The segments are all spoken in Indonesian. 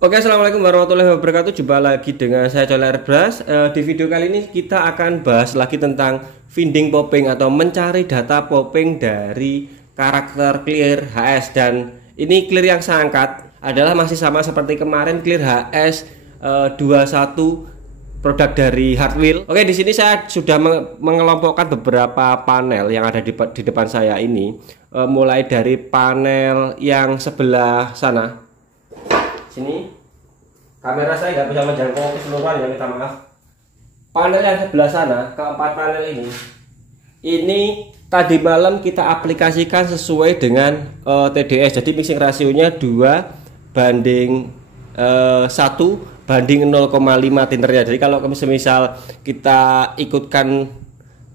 Oke, assalamualaikum warahmatullahi wabarakatuh. Jumpa lagi dengan saya Coler Airbrush. Di video kali ini kita akan bahas lagi tentang finding popping atau mencari data popping dari karakter clear HS. Dan ini clear yang saya angkat adalah masih sama seperti kemarin, clear HS 21 produk dari Hardwheel. Oke, di sini saya sudah mengelompokkan beberapa panel yang ada di depan saya ini, mulai dari panel yang sebelah sana. Sini kamera saya nggak bisa menjangkau keseluruhan, ya, minta maaf. Panel yang sebelah sana, keempat panel ini tadi malam kita aplikasikan sesuai dengan TDS. Jadi mixing rasionya 2:1:0,5 tinernya. Jadi kalau misal kita ikutkan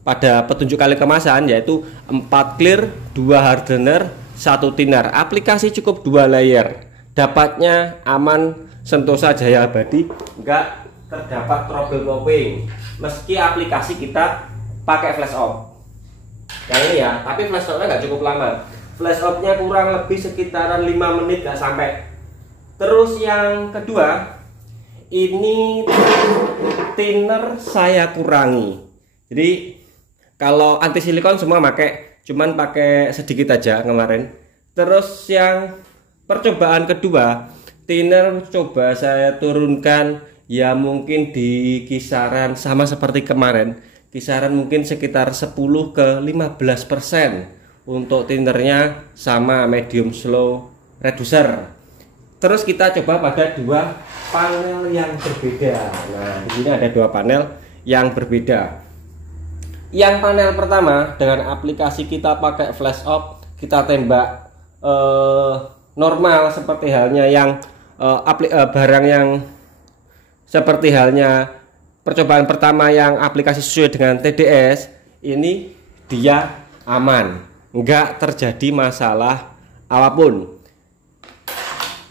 pada petunjuk kali kemasan, yaitu 4 clear, 2 hardener, 1 thinner. Aplikasi cukup 2 layer. Dapatnya aman, Sentosa Jaya Abadi, enggak terdapat trouble popping meski aplikasi kita pakai flash off. Yang ini ya, tapi flash off-nya nggak cukup lama. Flash off-nya kurang lebih sekitaran 5 menit nggak sampai. Terus yang kedua, ini thinner saya kurangi. Jadi kalau anti silikon semua cuman pakai sedikit aja kemarin. Terus yang percobaan kedua, thinner coba saya turunkan ya mungkin di kisaran sama seperti kemarin, kisaran mungkin sekitar 10 ke 15% untuk thinnernya, sama medium slow reducer. Terus kita coba pada dua panel yang berbeda. Nah, di sini ada dua panel yang berbeda. Yang panel pertama dengan aplikasi kita pakai flash off, kita tembak normal seperti halnya yang barang yang seperti halnya percobaan pertama yang aplikasi sesuai dengan TDS, ini dia aman, enggak terjadi masalah apapun.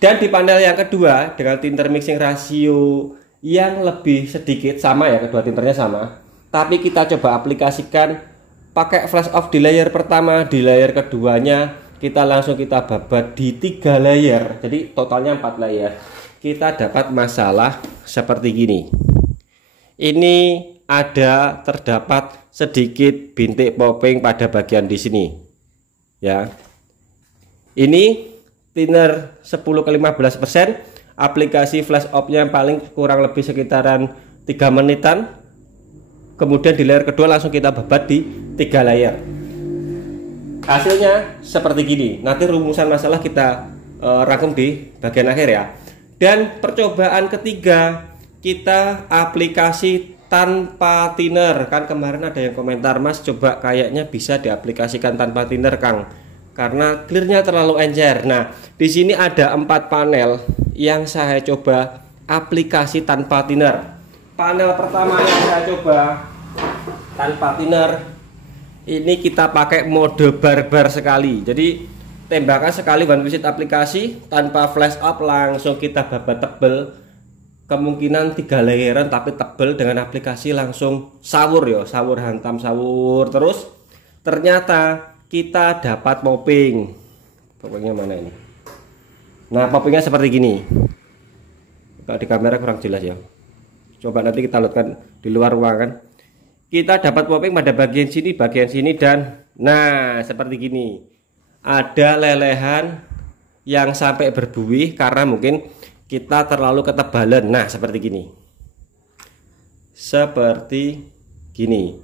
Dan di panel yang kedua dengan tinter mixing rasio yang lebih sedikit, sama ya, kedua tinternya sama, tapi kita coba aplikasikan pakai flash off di layer pertama, di layer keduanya kita langsung kita babat di 3 layer, jadi totalnya 4 layer. Kita dapat masalah seperti gini. Ini terdapat sedikit bintik popping pada bagian di sini, ya. Ini thinner 10 ke 15%, aplikasi flash off-nya paling kurang lebih sekitaran 3 menitan. Kemudian di layer kedua langsung kita babat di 3 layer. Hasilnya seperti gini. Nanti rumusan masalah kita rangkum di bagian akhir ya. Dan percobaan ketiga, kita aplikasi tanpa thinner. Kan kemarin ada yang komentar, Mas coba kayaknya bisa diaplikasikan tanpa thinner Kang, karena clearnya terlalu encer. Nah, di sini ada 4 panel yang saya coba aplikasi tanpa thinner. Panel pertama yang saya coba tanpa thinner, ini kita pakai mode barbar sekali. Jadi tembakan sekali one visit aplikasi tanpa flash up, langsung kita babat tebel, kemungkinan 3 layeran tapi tebel, dengan aplikasi langsung sawur ya, sawur hantam sawur. Terus ternyata kita dapat popping. Poppingnya mana ini? Nah, poppingnya seperti gini. Kalau di kamera kurang jelas ya, coba nanti kita lihatkan di luar ruangan. Kita dapat popping pada bagian sini, dan nah seperti gini. Ada lelehan yang sampai berbuih karena mungkin kita terlalu ketebalan. Nah, seperti gini. Seperti gini.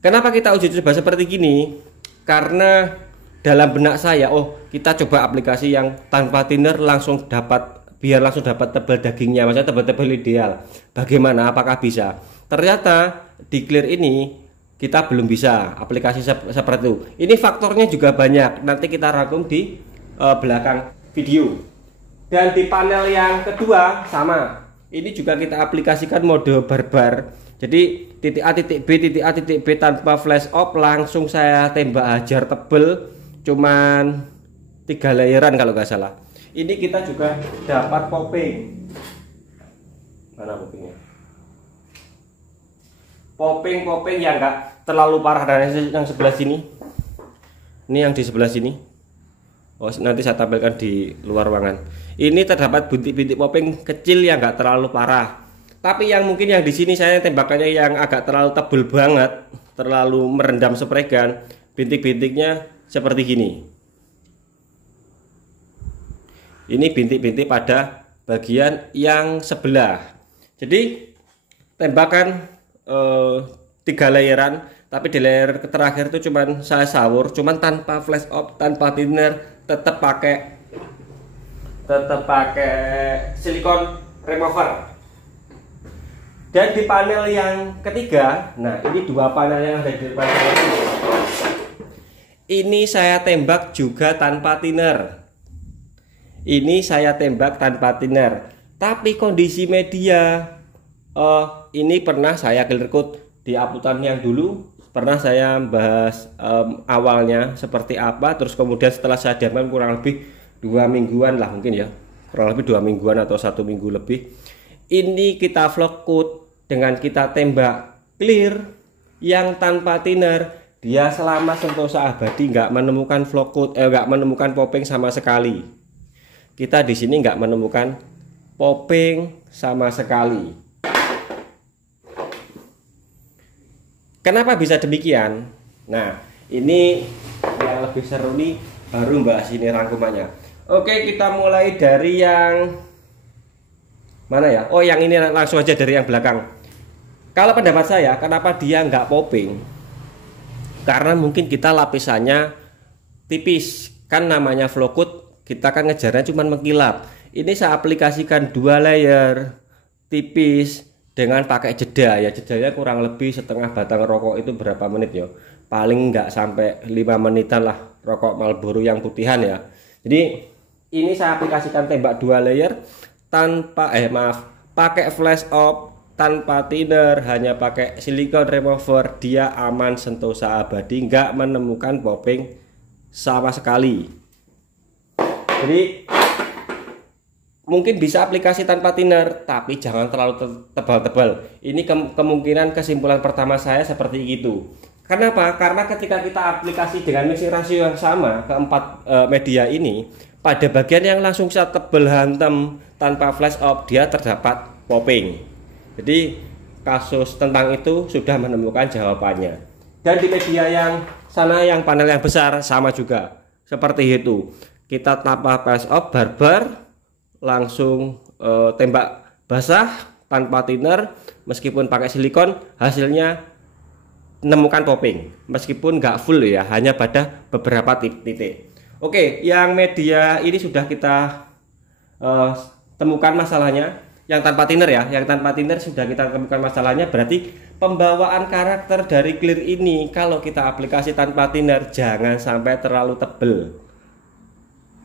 Kenapa kita uji coba seperti gini? Karena dalam benak saya, kita coba aplikasi yang tanpa thinner langsung dapat, biar langsung dapat tebal dagingnya, maksudnya tebal-tebal ideal. Bagaimana, apakah bisa? Ternyata di clear ini kita belum bisa aplikasi seperti itu. Ini faktornya juga banyak, nanti kita rangkum di belakang video. Dan di panel yang kedua sama, ini juga kita aplikasikan mode barbar. Jadi titik A titik B tanpa flash off, langsung saya tembak hajar tebel, cuman 3 layeran kalau nggak salah. Ini kita juga dapat popping. Mana poppingnya? Popping yang enggak terlalu parah dari yang sebelah sini. Ini yang di sebelah sini. Oh, nanti saya tampilkan di luar ruangan. Ini terdapat bintik-bintik popping kecil yang nggak terlalu parah. Tapi yang mungkin yang di sini saya tembakannya yang agak terlalu tebel banget, terlalu merendam spray gun. Bintik-bintiknya seperti gini. Ini bintik-bintik pada bagian yang sebelah. Jadi tembakan 3 layeran, tapi di layer terakhir itu cuman saya sawur, cuman tanpa flash off, tanpa thinner, tetap pakai silikon remover. Dan di panel yang ketiga, nah ini 2 panel yang ada di depan saya ini saya tembak juga tanpa thinner. Ini saya tembak tanpa thinner. Tapi kondisi media ini pernah saya clear coat di aputan yang dulu. Pernah saya bahas awalnya seperti apa. Terus kemudian setelah saya diamkan kurang lebih 2 mingguan lah mungkin ya. Kurang lebih 2 mingguan atau 1 minggu lebih. Ini kita vlog coat dengan kita tembak clear yang tanpa thinner. Dia selama Sentosa Abadi nggak menemukan vlog coat, nggak menemukan popping sama sekali. Kita di sini nggak menemukan popping sama sekali. Kenapa bisa demikian? Nah, ini yang lebih seru nih, baru bahas ini rangkumannya. Oke, kita mulai dari yang mana ya? Oh, yang ini langsung aja dari yang belakang. Kalau pendapat saya, kenapa dia nggak popping? Karena mungkin kita lapisannya tipis. Kan namanya vlog coat, kita kan ngejarnya cuma mengkilap. Ini saya aplikasikan 2 layer tipis dengan pakai jeda ya. Jedanya kurang lebih setengah batang rokok itu berapa menit ya? Paling nggak sampai 5 menitan lah rokok Marlboro yang putihan ya. Jadi ini saya aplikasikan tembak 2 layer tanpa pakai flash off, tanpa thinner, hanya pakai silikon remover. Dia aman Sentosa Abadi, nggak menemukan popping sama sekali. Jadi mungkin bisa aplikasi tanpa thinner, tapi jangan terlalu tebal-tebal. Ini kemungkinan kesimpulan pertama saya seperti itu. Kenapa? Karena ketika kita aplikasi dengan mixing rasio yang sama ke 4 media ini, pada bagian yang langsung saya tebel hantam tanpa flash off, dia terdapat popping. Jadi kasus tentang itu sudah menemukan jawabannya. Dan di media yang sana yang panel yang besar sama juga seperti itu. Kita tanpa flash off, barbar, langsung tembak basah tanpa thinner, meskipun pakai silikon hasilnya menemukan popping, meskipun nggak full ya, hanya pada beberapa titik. Oke, yang media ini sudah kita temukan masalahnya. Yang tanpa thinner ya, yang tanpa thinner sudah kita temukan masalahnya. Berarti pembawaan karakter dari clear ini kalau kita aplikasi tanpa thinner jangan sampai terlalu tebel.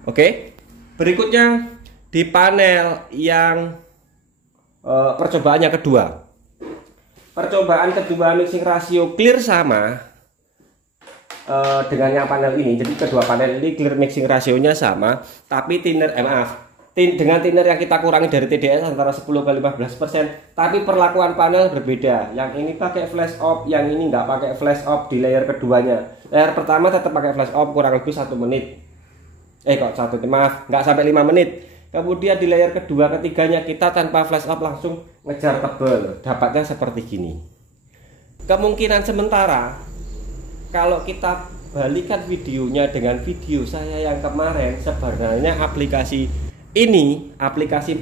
Oke, berikutnya di panel yang percobaan yang kedua. Percobaan kedua mixing rasio clear sama dengan yang panel ini. Jadi kedua panel ini clear mixing rasionya sama, tapi thinner dengan thinner yang kita kurangi dari TDS antara 10 ke 15%, tapi perlakuan panel berbeda. Yang ini pakai flash off, yang ini nggak pakai flash off di layer keduanya. Layer pertama tetap pakai flash off kurang lebih 1 menit. Nggak sampai 5 menit. Kemudian di layer kedua ketiganya kita tanpa flash off langsung ngejar tebel. Dapatnya seperti gini. Kemungkinan sementara kalau kita balikan videonya dengan video saya yang kemarin, sebenarnya aplikasi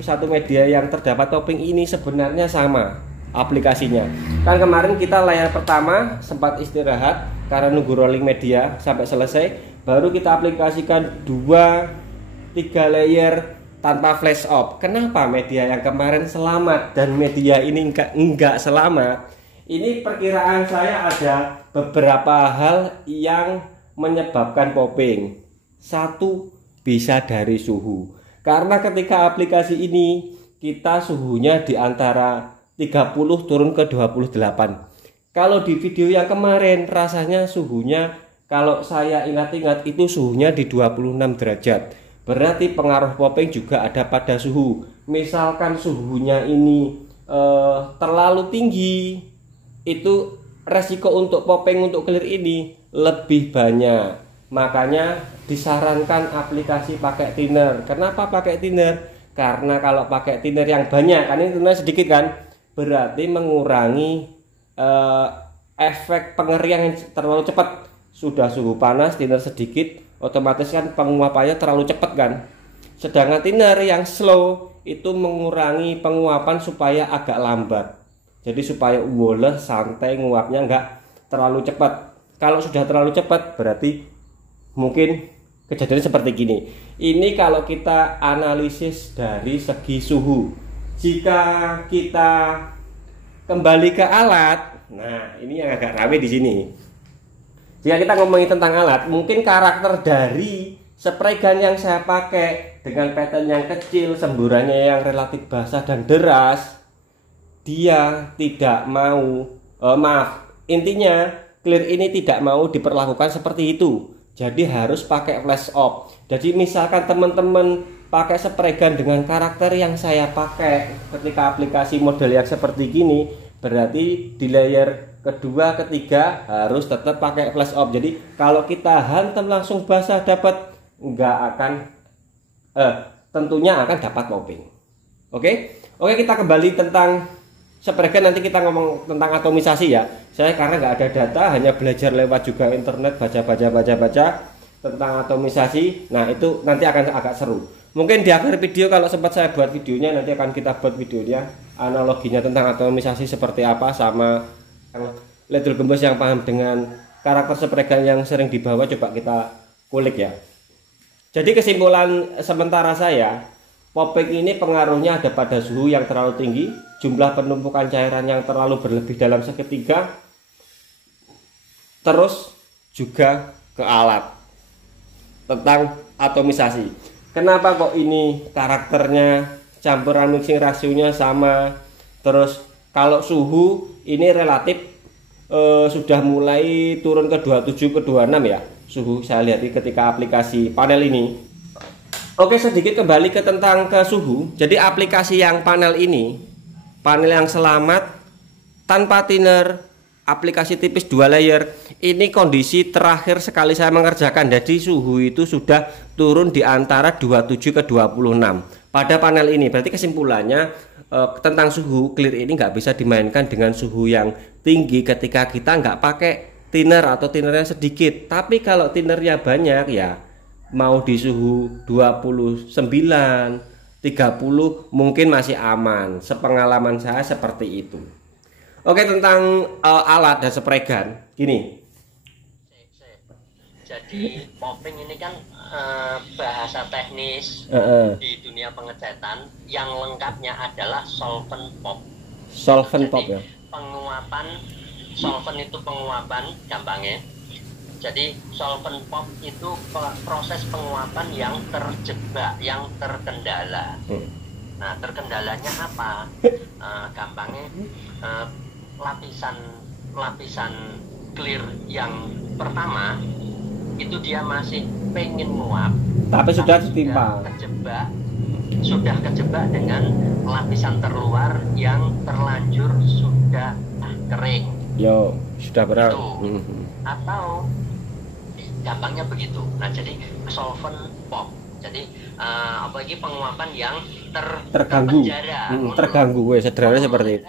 satu media yang terdapat topping ini sebenarnya sama aplikasinya. Kan kemarin kita layar pertama sempat istirahat karena nunggu rolling media sampai selesai, baru kita aplikasikan 2-3 layer tanpa flash off. Kenapa media yang kemarin selamat dan media ini enggak selamat? Ini perkiraan saya ada beberapa hal yang menyebabkan popping. Satu, bisa dari suhu. Karena ketika aplikasi ini kita suhunya di antara 30 turun ke 28. Kalau di video yang kemarin rasanya suhunya, kalau saya ingat-ingat itu suhunya di 26 derajat. Berarti pengaruh popping juga ada pada suhu. Misalkan suhunya ini terlalu tinggi, itu resiko untuk popping untuk clear ini lebih banyak. Makanya disarankan aplikasi pakai thinner. Kenapa pakai thinner? Karena kalau pakai thinner yang banyak, kan ini thinner sedikit kan, berarti mengurangi efek pengerian yang terlalu cepat. Sudah suhu panas, thinner sedikit, otomatis kan penguapannya terlalu cepat kan. Sedangkan thinner yang slow itu mengurangi penguapan supaya agak lambat. Jadi supaya boleh santai nguapnya, nggak terlalu cepat. Kalau sudah terlalu cepat berarti mungkin kejadian seperti gini. Ini kalau kita analisis dari segi suhu. Jika kita kembali ke alat, nah ini yang agak rame di sini. Jika kita ngomongin tentang alat, mungkin karakter dari spray gun yang saya pakai dengan pattern yang kecil, semburannya yang relatif basah dan deras, dia tidak mau, intinya clear ini tidak mau diperlakukan seperti itu. Jadi harus pakai flash off. Jadi misalkan teman-teman pakai spray gun dengan karakter yang saya pakai ketika aplikasi model yang seperti gini, berarti di layer kedua, ketiga harus tetap pakai flash off. Jadi kalau kita hantam langsung basah dapat, nggak akan tentunya akan dapat popping. Oke, kita kembali tentang spray gun. Nanti kita ngomong tentang atomisasi ya. Saya karena nggak ada data, hanya belajar lewat juga internet, baca tentang atomisasi. Nah itu nanti akan agak seru. Mungkin di akhir video kalau sempat saya buat videonya, nanti akan kita buat videonya analoginya tentang atomisasi seperti apa, sama ledul gembos yang paham dengan karakter spray gun yang sering dibawa, coba kita kulik ya. Jadi kesimpulan sementara saya, popping ini pengaruhnya ada pada suhu yang terlalu tinggi, jumlah penumpukan cairan yang terlalu berlebih dalam seketika, terus juga ke alat. Tentang atomisasi, kenapa kok ini karakternya campuran mixing rasionya sama, terus kalau suhu ini relatif sudah mulai turun ke 27 ke 26 ya, suhu saya lihat ketika aplikasi panel ini. Oke, sedikit kembali ke tentang ke suhu. Jadi aplikasi yang panel ini, panel yang selamat tanpa thinner, aplikasi tipis 2 layer, ini kondisi terakhir sekali saya mengerjakan. Jadi suhu itu sudah turun di antara 27 ke 26 pada panel ini. Berarti kesimpulannya tentang suhu, clear ini nggak bisa dimainkan dengan suhu yang tinggi ketika kita nggak pakai thinner atau thinnernya sedikit. Tapi kalau thinnernya banyak ya, mau di suhu 29, 30 mungkin masih aman. Sepengalaman saya seperti itu. Oke, tentang alat dan spray gun gini. Jadi popping ini kan bahasa teknis di dunia pengecatan. Yang lengkapnya adalah solvent pop. Solvent pop ya. Penguapan solvent itu penguapan gampangnya. Jadi solvent pop itu proses penguapan yang terjebak, yang terkendala. Nah, terkendalanya apa? Gampangnya lapisan clear yang pertama itu dia masih pengen nguap, tapi sudah ditimpa, sudah kejebak dengan lapisan terluar yang terlanjur sudah kering. Yo, sudah berat. Atau gampangnya begitu. Nah, jadi solvent pop. Jadi apalagi penguapan yang terganggu. Terganggu, sederhana seperti itu.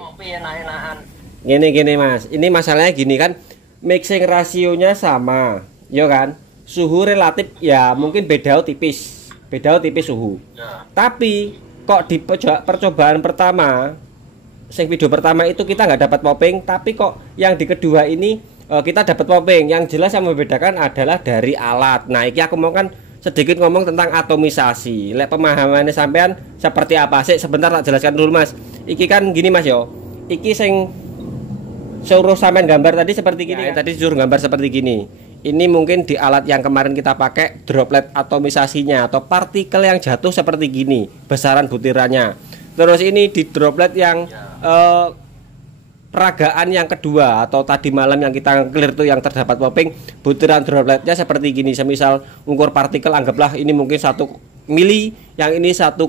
Gini Mas, ini masalahnya gini kan, mixing rasionya sama, yo kan, suhu relatif ya mungkin beda tipis suhu. Tapi kok di percobaan pertama, video pertama itu kita nggak dapat popping, tapi kok yang di kedua ini kita dapat popping. Yang jelas yang membedakan adalah dari alat. Nah, iki aku mau kan sedikit ngomong tentang atomisasi. Lek pemahamannya sampean seperti apa sih? Sebentar tak jelaskan dulu Mas. Iki kan gini Mas yo. Iki sing suruh sampean gambar tadi seperti gini ya, kan? Tadi suruh gambar seperti gini. Ini mungkin di alat yang kemarin kita pakai droplet atomisasinya atau partikel yang jatuh seperti gini, besaran butirannya. Terus ini di droplet yang peragaan yang kedua atau tadi malam yang kita clear tuh yang terdapat popping, butiran dropletnya seperti gini. Semisal ukur partikel anggaplah ini mungkin 1 mili, yang ini 1,2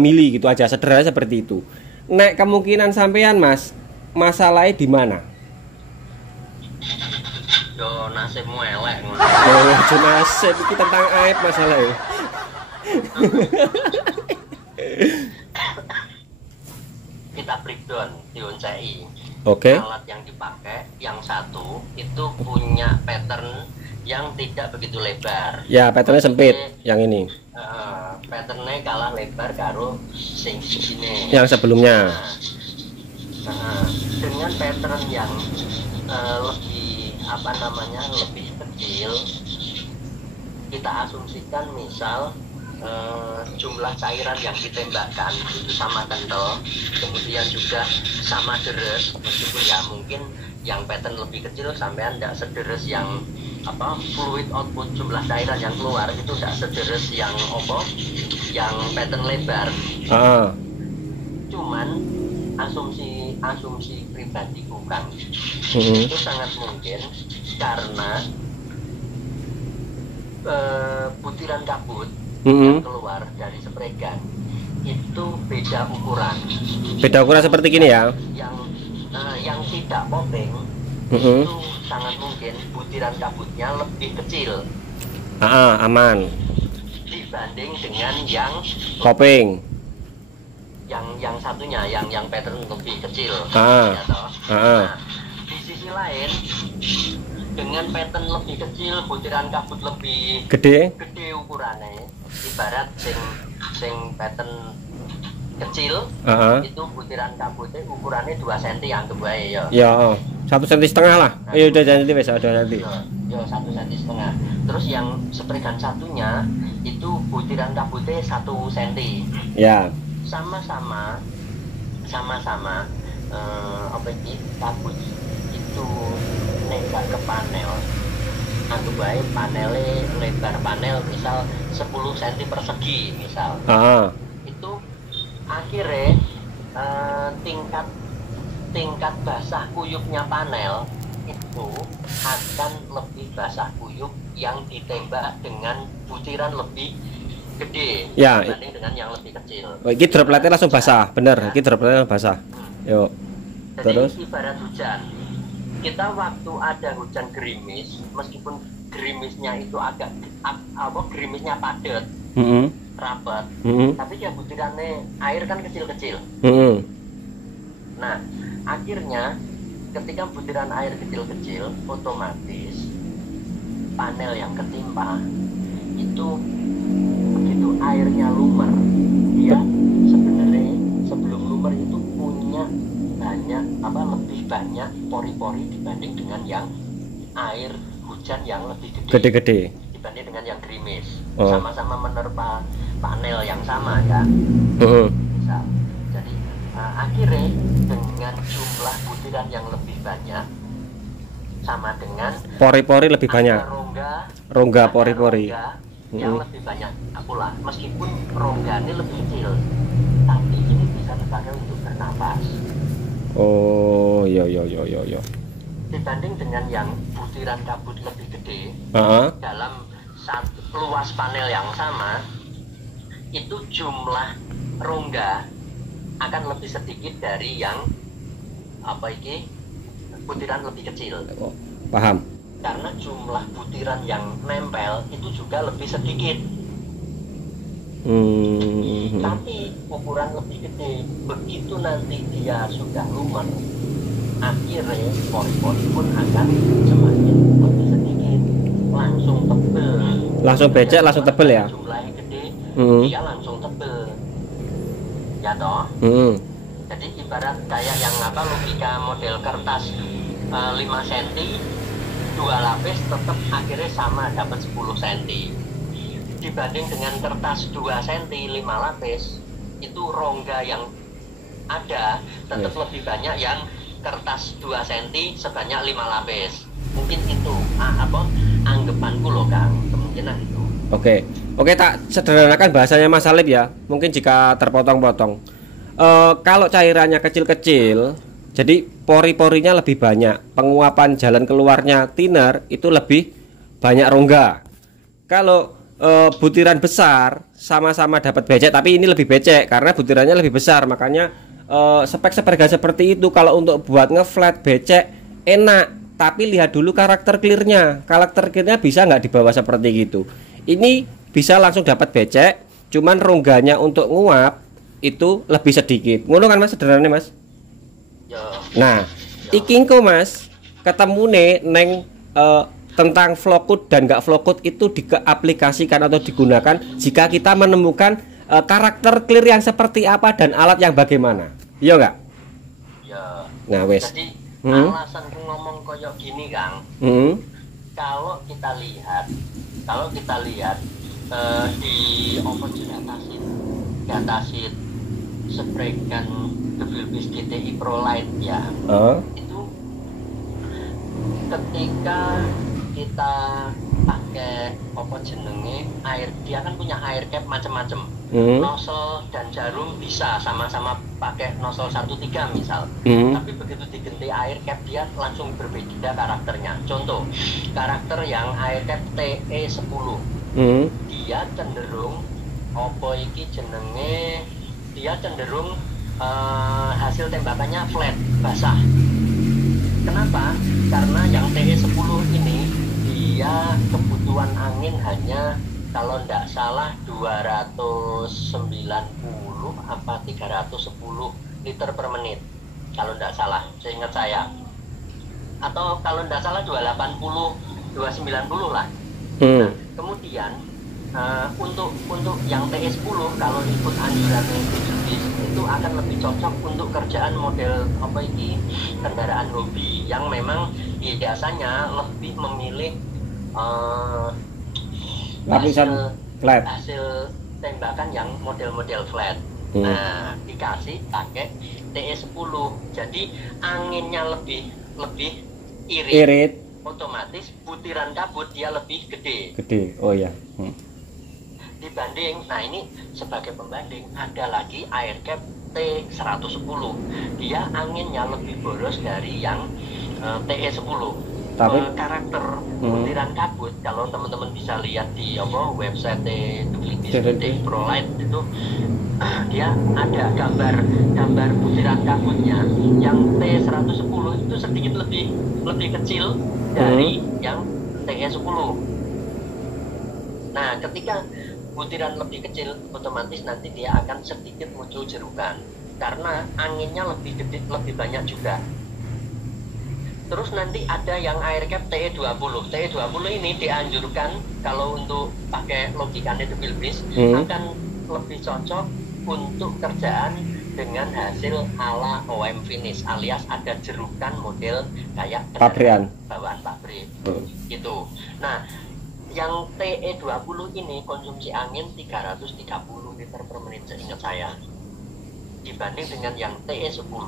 mili gitu aja, sederhana seperti itu. Nek kemungkinan sampean Mas, masalahnya di mana? do nasibmu elek ngono. Oh, nasib iki tentang aib masalahnya. Kita breakdown dioncei. Oke. Alat yang dipakai yang satu itu punya pattern yang tidak begitu lebar. Ya, patternnya sempit yang ini. Patternnya kalah lebar karo sing sini. Yang sebelumnya. Dengan pattern yang lebih lebih kecil, kita asumsikan misal jumlah cairan yang ditembakkan itu sama kental, kemudian juga sama deres, meskipun ya mungkin yang pattern lebih kecil sampean tidak sederes yang fluid output, jumlah cairan yang keluar itu tidak sederes yang yang pattern lebar. Cuman asumsi pribadiku Kang, itu sangat mungkin karena butiran kabut yang keluar dari spray gun itu beda ukuran. Beda ukuran seperti gini ya. Yang tidak popping itu sangat mungkin butiran kabutnya lebih kecil. Aman. Dibanding dengan yang popping. Yang satunya yang pattern lebih kecil. Di sisi lain, dengan pattern lebih kecil, butiran kabut lebih gede ukurannya. Ibarat sing pattern kecil, itu butiran kabutnya ukurannya 2 cm anggap bae ya. Ya, 1,5 cm lah. Iya udah jadi wes udah nanti. Ya 1,5 cm. Terus yang spray gun satunya itu butiran kabutnya 1 cm. Ya. Sama-sama kabut itu nembak ke panel. Anggap baik panelnya lebar panel misal 10 cm persegi misal. Itu akhirnya tingkat basah kuyupnya panel itu akan lebih basah kuyup yang ditembak dengan butiran lebih gede dibanding dengan yang lebih kecil. Ini dropletnya langsung basah, bener. Ini dropletnya basah. Yuk. Terus ibarat hujan. Kita waktu ada hujan gerimis, meskipun gerimisnya itu agak gerimisnya padat, rapat, tapi ya butirannya air kan kecil-kecil. Nah, akhirnya ketika butiran air kecil-kecil, otomatis panel yang ketimpa itu begitu airnya lumer, dia sebenarnya sebelum lumer itu punya lebih banyak pori-pori dibanding dengan yang air hujan yang lebih gede dibanding dengan yang gerimis. Sama-sama menerpa panel yang sama ya. Misal. Jadi akhirnya dengan jumlah butiran yang lebih banyak sama dengan pori-pori lebih banyak. Rongga pori-pori yang lebih banyak pula, meskipun rongga ini lebih kecil, tapi ini bisa dipakai untuk bernapas. Oh, iya. Dibanding dengan yang butiran kabut lebih gede, dalam satu luas panel yang sama, itu jumlah rongga akan lebih sedikit dari yang butiran lebih kecil. Paham? Karena jumlah butiran yang nempel itu juga lebih sedikit. Tapi ukuran lebih gede. Begitu nanti dia sudah lumer, akhirnya pori-pori pun akan semakin lebih sedikit, langsung tebel. Langsung becek, langsung tebel ya? Jumlahnya gede, dia langsung tebel. Ya toh? Jadi ibarat kayak yang logika model kertas 5 cm, 2 lapis tetap akhirnya sama dapat 10 cm. Dibanding dengan kertas 2 cm 5 lapis, itu rongga yang ada tetap lebih banyak yang kertas 2 cm sebanyak 5 lapis. Mungkin itu anggapanku loh Kang, kemungkinan itu. Oke, tak sederhanakan bahasanya Mas Alip ya. Mungkin jika terpotong-potong. Kalau cairannya kecil-kecil, jadi pori-porinya lebih banyak, penguapan jalan keluarnya thinner itu lebih banyak rongga. Kalau butiran besar sama-sama dapat becek, tapi ini lebih becek karena butirannya lebih besar. Makanya spek seperti itu kalau untuk buat ngeflat becek enak tapi lihat dulu karakter clearnya. Karakter clearnya bisa nggak di bawah seperti gitu. Ini bisa langsung dapat becek, cuman rongganya untuk nguap itu lebih sedikit. Ngono kan Mas sederhananya Mas? Nah, iki engko Mas ketemune neng tentang flowcut dan nggak flowcut itu diaplikasikan atau digunakan jika kita menemukan karakter clear yang seperti apa dan alat yang bagaimana. Iya nggak? Ya. Nah, wes. Jadi alasanku ngomong koyok gini, Kang. Kalau kita lihat di datasit Spraygun Devilfish GTI Pro Light ya. Itu ketika kita pakai apa jenenge air, dia kan punya air cap macam-macam. Nozzle dan jarum bisa sama-sama pakai nozzle 13 misal. Tapi begitu diganti air cap dia langsung berbeda karakternya. Contoh, karakter yang air cap TE10. Dia cenderung apa iki jenenge? Dia cenderung hasil tembakannya flat, basah. Kenapa? Karena yang TE10 ini dia kebutuhan angin hanya kalau tidak salah 290 apa 310 liter per menit kalau tidak salah, seingat saya, atau kalau tidak salah 280 290 lah. Nah, kemudian untuk yang TE10 kalau ikut anjuran itu akan lebih cocok untuk kerjaan model apa ini kendaraan hobi yang memang biasanya lebih memilih lapisan flat, hasil tembakan yang model-model flat. Nah, dikasih pakai TE10, jadi anginnya lebih irit. Otomatis butiran kabut dia lebih gede. Oh ya. Dibanding, nah ini sebagai pembanding ada lagi air cap T110, dia anginnya lebih boros dari yang TE10. Tapi karakter butiran kabut kalau teman-teman bisa lihat di website Devilfish Pro Light itu dia ada gambar butiran kabutnya yang T110 itu sedikit lebih kecil dari yang TE10. Nah, ketika butiran lebih kecil, otomatis nanti dia akan sedikit muncul jerukan karena anginnya lebih gede, lebih banyak juga. Terus nanti ada yang air cap TE20. TE20 ini dianjurkan kalau untuk pakai logikanya Devilfish akan lebih cocok untuk kerjaan dengan hasil ala OM finish alias ada jerukan model kayak pabrikan bawaan pabrik gitu. Nah, yang TE20 ini konsumsi angin 330 liter per menit seingat saya. Dibanding dengan yang TE10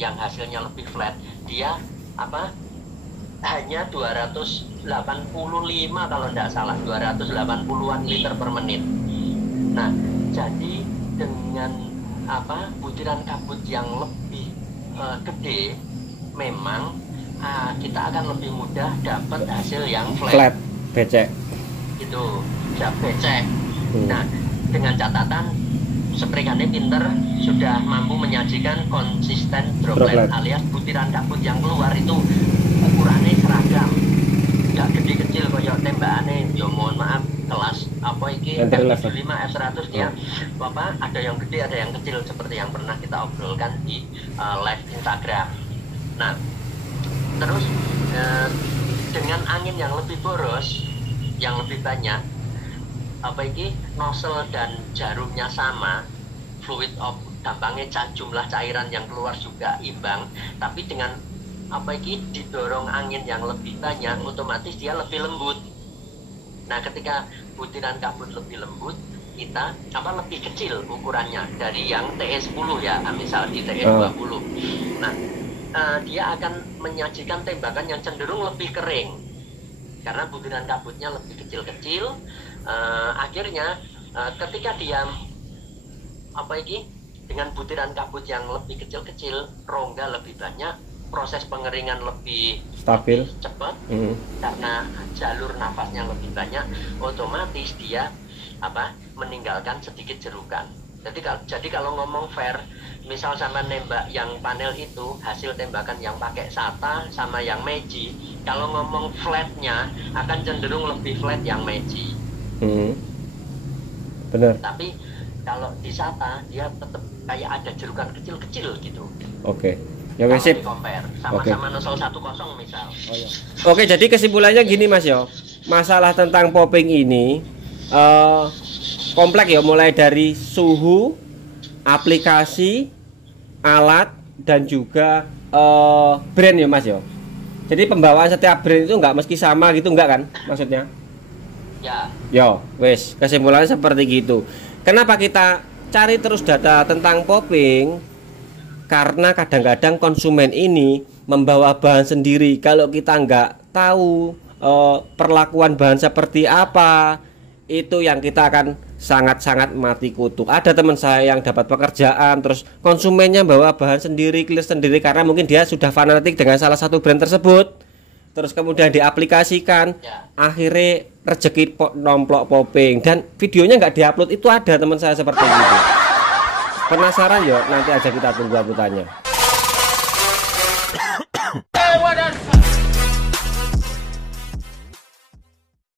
yang hasilnya lebih flat, dia hanya 285 kalau tidak salah, 280-an liter per menit. Nah, jadi dengan butiran kabut yang lebih gede, memang kita akan lebih mudah dapat hasil yang flat, becek itu becek. Nah, dengan catatan Spraygunnya pinter, sudah mampu menyajikan konsisten droplet alias butiran kabut yang keluar itu ukurannya seragam, nggak gede kecil kayak tembakannya. Ya mohon maaf, kelas apa iki F75 F100 dia ada yang gede ada yang kecil seperti yang pernah kita obrolkan di live Instagram. Nah, terus dengan angin yang lebih boros, yang lebih banyak, nozzle dan jarumnya sama, fluid of gampangnya jumlah cairan yang keluar juga imbang, tapi dengan didorong angin yang lebih banyak, otomatis dia lebih lembut. Nah, ketika butiran kabut lebih lembut, kita lebih kecil ukurannya dari yang TE10 ya, misal di TE20. Nah, dia akan menyajikan tembakan yang cenderung lebih kering karena butiran kabutnya lebih kecil-kecil. Akhirnya ketika dia dengan butiran kabut yang lebih kecil-kecil, rongga lebih banyak, proses pengeringan lebih stabil, cepat karena jalur nafasnya lebih banyak, otomatis dia meninggalkan sedikit jerukan. Jadi kalau ngomong fair, misal sama nembak yang panel itu hasil tembakan yang pakai SATA sama yang Meiji, kalau ngomong flatnya akan cenderung lebih flat yang Meiji. Bener. Tapi kalau di SATA dia tetap kayak ada jerukan kecil-kecil gitu. Oke. Ya wes sip. Sama-sama 010 misal. Oh, ya. Oke, jadi kesimpulannya gini Mas yo. Masalah tentang popping ini kompleks ya, mulai dari suhu, aplikasi, alat dan juga brand ya Mas yo. Jadi pembawaan setiap brand itu nggak mesti sama gitu, enggak kan maksudnya? Ya. Yo, wes kesimpulannya seperti gitu. Kenapa kita cari terus data tentang popping? Karena kadang-kadang konsumen ini membawa bahan sendiri. Kalau kita nggak tahu perlakuan bahan seperti apa, itu yang kita akan sangat-sangat mati kutu. Ada teman saya yang dapat pekerjaan, terus konsumennya bawa bahan sendiri, clear sendiri, karena mungkin dia sudah fanatik dengan salah satu brand tersebut. Terus kemudian diaplikasikan, akhirnya rezeki nomplok popping, dan videonya nggak diupload. Itu ada teman saya seperti itu. Penasaran ya? Nanti aja kita tunggu uploadannya.